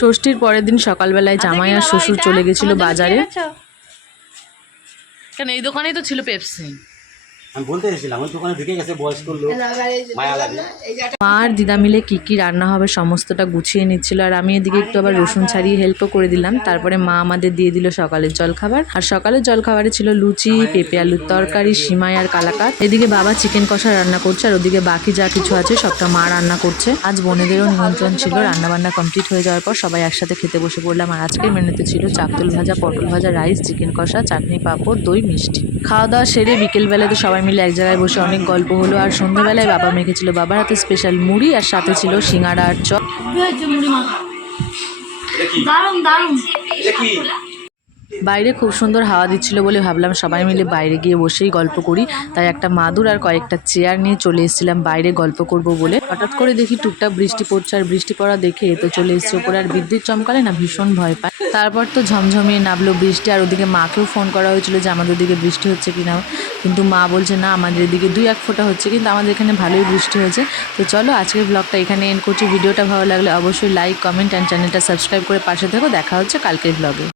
ষষ্ঠীর পরের দিন সকালবেলায় জামাই আর শ্বশুর চলে গেছিল বাজারে। কেন এই দোকানেই তো ছিল পেপসি মা আর দিদা মিলে কি কি রান্না হবে সমস্তটা গুছিয়ে নিচ্ছিল আর আমি এদিকে একটু আবার রসুন ছাড়িয়ে হেল্পও করে দিলাম। তারপরে মা আমাদের দিয়ে দিল সকালের জলখাবার আর সকালের জলখাবারে ছিল লুচি পেঁপে আলুর তরকারি সিমাই আর কালাকাত এদিকে বাবা চিকেন কষা রান্না করছে আর ওদিকে বাকি যা কিছু আছে সবটা মা রান্না করছে। আজ বোনেদেরও নিমন্ত্রণ ছিল রান্না বান্না কমপ্লিট হয়ে যাওয়ার পর সবাই একসাথে খেতে বসে পড়লাম আর আজকের মেনুতে ছিল চাকতুল ভাজা পটল ভাজা রাইস চিকেন কষা চাটনি পাঁপড় দই মিষ্টি। খাওয়া দাওয়া সেরে বিকেলবেলাতে সবাই মিলে এক জায়গায় বসে অনেক গল্প হলো। আর সন্ধ্যাবেলায় বাবা মেখেছিল বাবার হাতে স্পেশাল মুড়ি আর সাথে ছিল সিঙ্গাড়া আর চপ। বাইরে খুব সুন্দর হাওয়া দিচ্ছিল বলে ভাবলাম সবাই মিলে বাইরে গিয়ে বসেই গল্প করি। তাই একটা মাদুর আর কয়েকটা চেয়ার নিয়ে চলে এসেছিলাম বাইরে গল্প করব বলে। হঠাৎ করে দেখি টুকটাক বৃষ্টি পড়ছে আর বৃষ্টি পড়া দেখে তো চলে এসছে। ওপরে আর বিদ্যুৎ চমকালে না ভীষণ ভয় পায়। তারপর তো ঝমঝমিয়ে নামলো বৃষ্টি, আর ওদিকে মাকেও ফোন করা হয়েছিল যে আমাদের ওদিকে বৃষ্টি হচ্ছে কি না কিন্তু মা বলছে, না, আমাদের এদিকে দুই এক ফোঁটা হচ্ছে, কিন্তু আমাদের এখানে ভালোই বৃষ্টি হয়েছে। তো চলো, আজকের ব্লগটা এখানে এন্ড করছি। ভিডিওটা ভালো লাগলে অবশ্যই লাইক কমেন্ট অ্যান্ড চ্যানেলটা সাবস্ক্রাইব করে পাশে থেকো। দেখা হচ্ছে কালকের ব্লগে